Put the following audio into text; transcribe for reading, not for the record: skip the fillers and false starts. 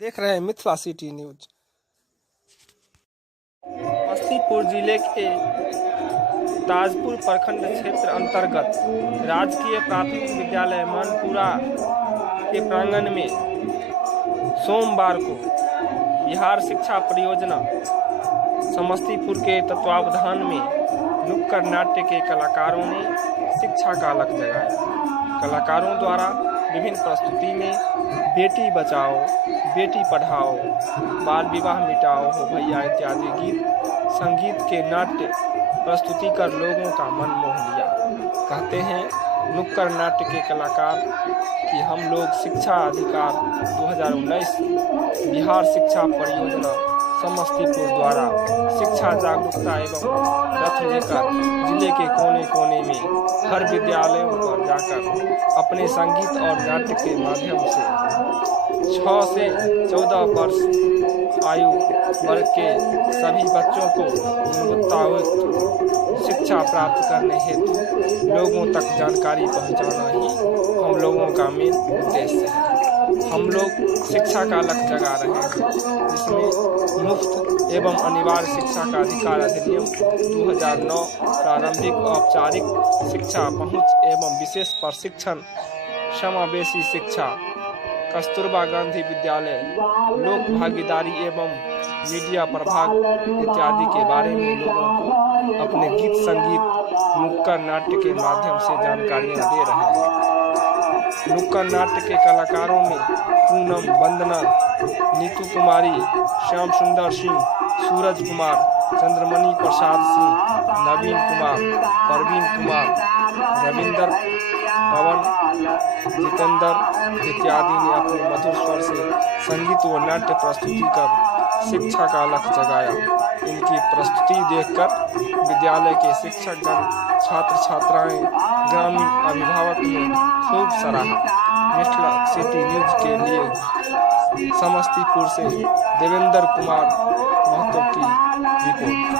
देख रहे हैं मिथिला सिटी न्यूज। समस्तीपुर जिले के ताजपुर प्रखंड क्षेत्र अंतर्गत राजकीय प्राथमिक विद्यालय मनपुरा के प्रांगण में सोमवार को बिहार शिक्षा परियोजना समस्तीपुर के तत्वावधान में नुक्कड़ नाट्य के कलाकारों ने शिक्षा का अलख जगाया। कलाकारों द्वारा विभिन्न प्रस्तुति में बेटी बचाओ, बेटी पढ़ाओ, बाल विवाह मिटाओ हो भैया इत्यादि गीत संगीत के नाट्य प्रस्तुति कर लोगों का मन मोह लिया। कहते हैं नुक्कड़ नाट्य के कलाकार कि हम लोग शिक्षा अधिकार 2019 बिहार शिक्षा परियोजना समस्तीपुर द्वारा शिक्षा जागरूकता एवं रथ लेकर जिले के कोने कोने में हर विद्यालयों पर जाकर अपने संगीत और नाट्य के माध्यम से 6 से 14 वर्ष आयु वर्ग के सभी बच्चों को गुणवत्तायुक्त शिक्षा प्राप्त करने हेतु लोगों तक जानकारी पहुंचाना ही हम लोगों का मेन उद्देश्य है। हम लोग शिक्षा का लक्ष्य जगा रहे हैं, जिसमें मुफ्त एवं अनिवार्य शिक्षा का अधिकार अधिनियम 2009, प्रारंभिक औपचारिक शिक्षा पहुंच एवं विशेष प्रशिक्षण, समावेशी शिक्षा, कस्तूरबा गांधी विद्यालय, लोक भागीदारी एवं मीडिया प्रभाग इत्यादि के बारे में लोगों को अपने गीत संगीत नुक्कड़ नाट्य के माध्यम से जानकारियां दे रहे हैं। नुक्कड़ नाट्य के कलाकारों में पूनम, वंदना, नीतू कुमारी, श्याम सुंदर सिंह, सूरज कुमार, चंद्रमणि प्रसाद सिंह, नवीन कुमार, परवीन कुमार, रविंदर, पवन, जितेंद्र इत्यादि ने अपने मधुर स्वर से संगीत व नाट्य प्रस्तुति कर शिक्षा का लक्ष्य जगाया। इनकी प्रस्तुति देखकर विद्यालय के शिक्षकगण, छात्र छात्राएं, ग्रामीण अभिभावक ने खूब सराहा। मिथिला सिटी न्यूज के लिए समस्तीपुर से देवेंद्र कुमार महतो की रिपोर्ट।